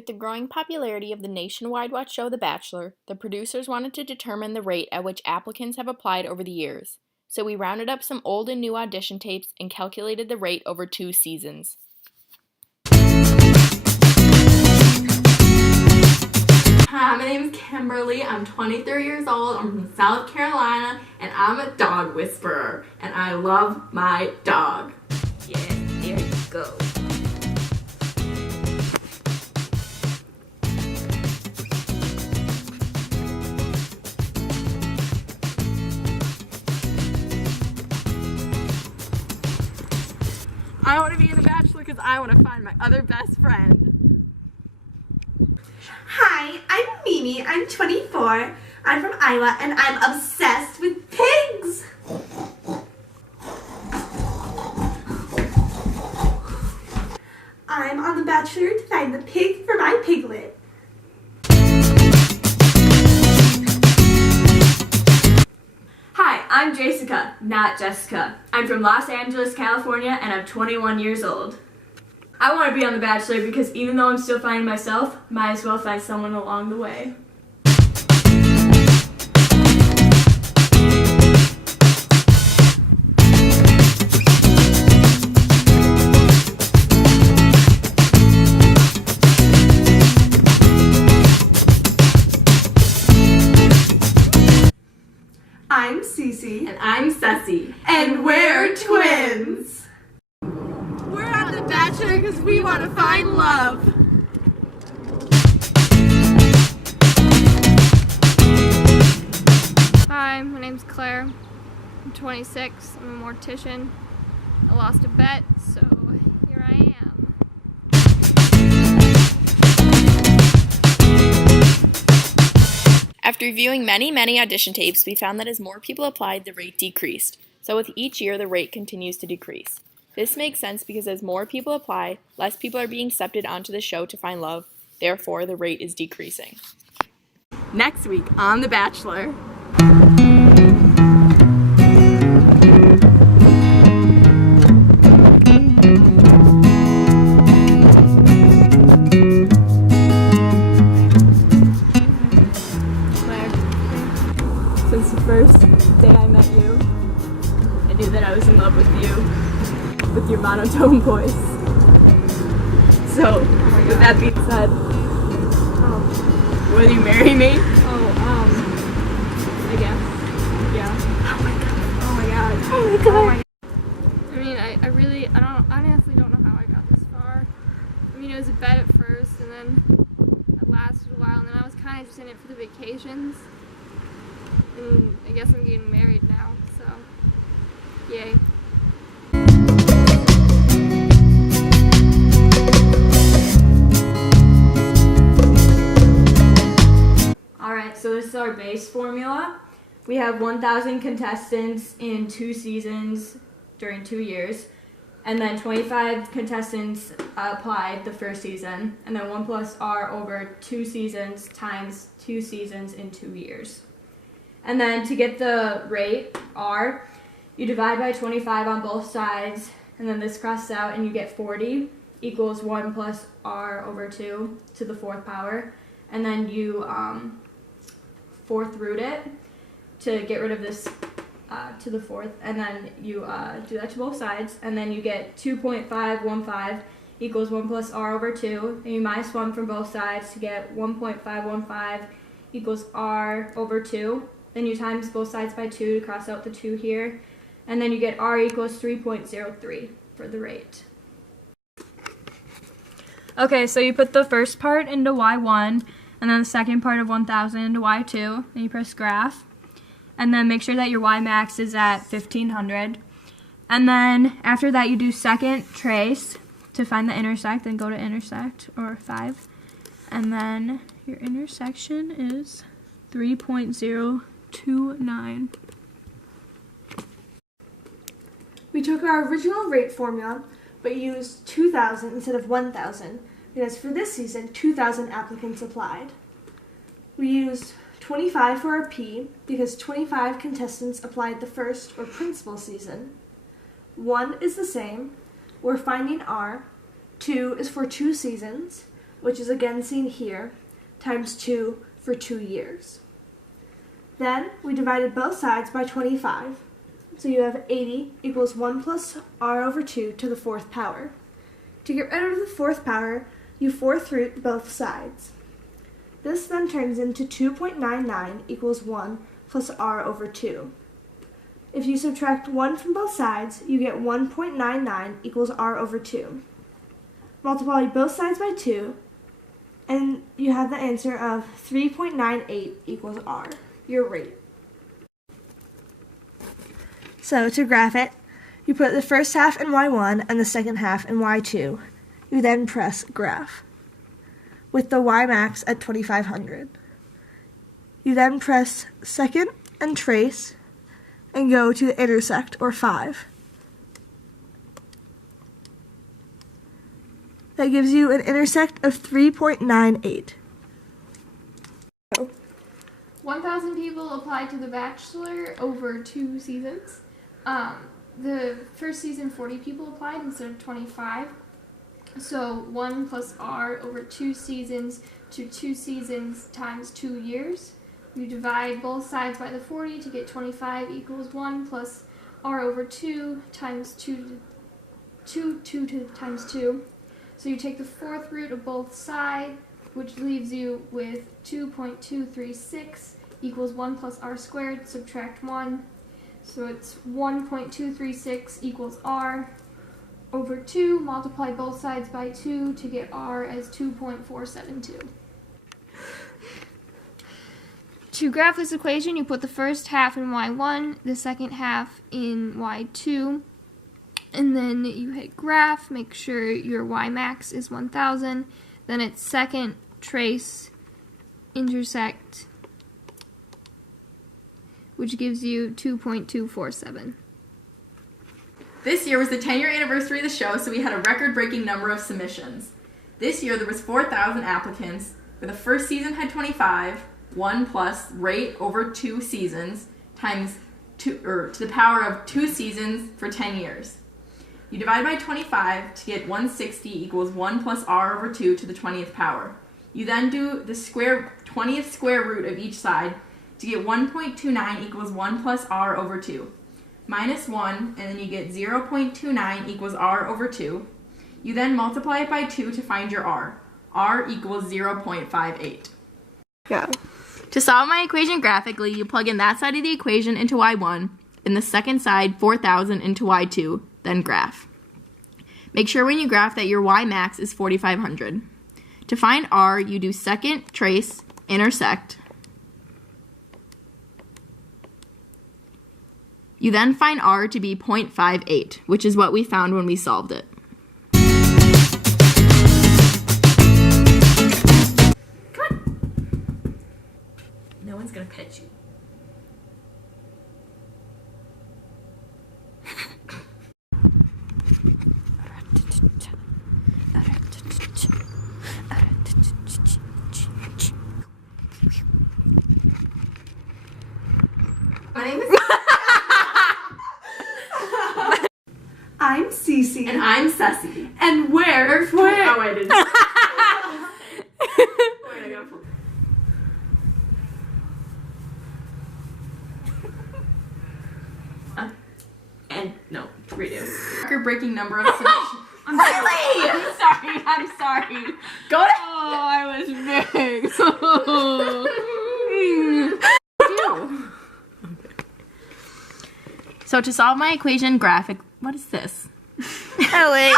With the growing popularity of the nationwide watch show The Bachelor, the producers wanted to determine the rate at which applicants have applied over the years. So we rounded up some old and new audition tapes and calculated the rate over 2 seasons. Hi, my name is Kimberly. I'm 23 years old. I'm from South Carolina, and I'm a dog whisperer, and I love my dog. Yeah, there you go. I want to be in The Bachelor because I want to find my other best friend. Hi, I'm Mimi. I'm 24. I'm from Iowa and I'm obsessed with pigs. I'm on The Bachelor to find the pig for my piglet. Hi, I'm Jessica, not Jessica. I'm from Los Angeles, California, and I'm 21 years old. I want to be on The Bachelor because even though I'm still finding myself, might as well find someone along the way. I'm Cece. And I'm Ceci. And we're twins. We're on The Bachelor because we want to find love. Hi, my name's Claire. I'm 26. I'm a mortician. I lost a bet, so here I am. After reviewing many audition tapes, we found that as more people applied, the rate decreased. So with each year, the rate continues to decrease. This makes sense because as more people apply, less people are being accepted onto the show to find love. Therefore, the rate is decreasing. Next week on The Bachelor. Since the first day I met you, I knew that I was in love with you, with your monotone voice. So, with that being said, will you marry me? I guess. Yeah. Oh my god. Oh my god. Oh my god. I mean, I honestly don't know how I got this far. I mean, it was a bet at first, and then it lasted a while, and then I was kind of just in it for the vacations. And I guess I'm getting married now, so yay. Alright, so this is our base formula. We have 1,000 contestants in 2 seasons during 2 years, and then 25 contestants applied the first season, and then 1 plus R over 2 seasons times 2 seasons in 2 years. And then to get the rate, R, you divide by 25 on both sides, and then this crosses out and you get 40 equals 1 plus R over 2 to the 4th power. And then you 4th root it to get rid of this to the 4th, and then you do that to both sides, and then you get 2.515 equals 1 plus R over 2, and you minus 1 from both sides to get 1.515 equals R over 2. Then you times both sides by 2 to cross out the 2 here. And then you get R equals 3.03 for the rate. Okay, so you put the first part into Y1, and then the second part of 1,000 into Y2. Then you press graph. And then make sure that your Y max is at 1,500. And then after that you do second trace to find the intersect. Then go to intersect, or 5. And then your intersection is 3.029. We took our original rate formula, but used 2,000 instead of 1,000, because for this season, 2,000 applicants applied. We used 25 for our P, because 25 contestants applied the first or principal season. 1 is the same. We're finding R. 2 is for 2 seasons. which is again seen here, times 2 for 2 years. Then we divided both sides by 25. So you have 80 equals 1 plus r over 2 to the 4th power. To get rid of the 4th power, you 4th root both sides. This then turns into 2.99 equals 1 plus r over 2. If you subtract 1 from both sides, you get 1.99 equals r over 2. Multiply both sides by 2, and you have the answer of 3.98 equals r, your rate. So to graph it, you put the first half in y1 and the second half in y2. You then press graph, with the y max at 2500. You then press second and trace, and go to the intersect, or 5. That gives you an intersect of 3.98. 1,000 people applied to The Bachelor over 2 seasons. The first season, 40 people applied instead of 25. So 1 plus r over 2 seasons to 2 seasons times 2 years. You divide both sides by the 40 to get 25 equals 1 plus r over 2 times 2 times 2. So you take the 4th root of both sides, which leaves you with 2.236 equals 1 plus r squared, subtract 1. So it's 1.236 equals r over 2, multiply both sides by 2 to get r as 2.472. To graph this equation, you put the first half in y1, the second half in y2, and then you hit graph, make sure your y max is 1,000, then it's second, trace, intersect, which gives you 2.247. This year was the 10-year anniversary of the show, so we had a record-breaking number of submissions. This year there was 4,000 applicants, where the first season had 25, 1 plus rate over 2 seasons, times 2, or to the power of 2 seasons for 10 years. You divide by 25 to get 160 equals 1 plus r over 2 to the 20th power. You then do the 20th square root of each side to get 1.29 equals 1 plus r over 2. Minus 1, and then you get 0.29 equals r over 2. You then multiply it by 2 to find your r. R equals 0.58. Yeah. To solve my equation graphically, you plug in that side of the equation into y1, and the second side, 4,000, into y2, then graph. Make sure when you graph that your y max is 4,500. To find r, you do second, trace, intersect. You then find r to be 0.58, which is what we found when we solved it. Come on. No one's gonna pet you. My name is... I'm Cece. And I'm Ceci. And where? Oh, I didn't. Wait, I gotta pull. And no, redo. Record-breaking number of submissions. I'm sorry. Go to. Oh, I was big. So to solve my equation graphic, what is this? Oh wait.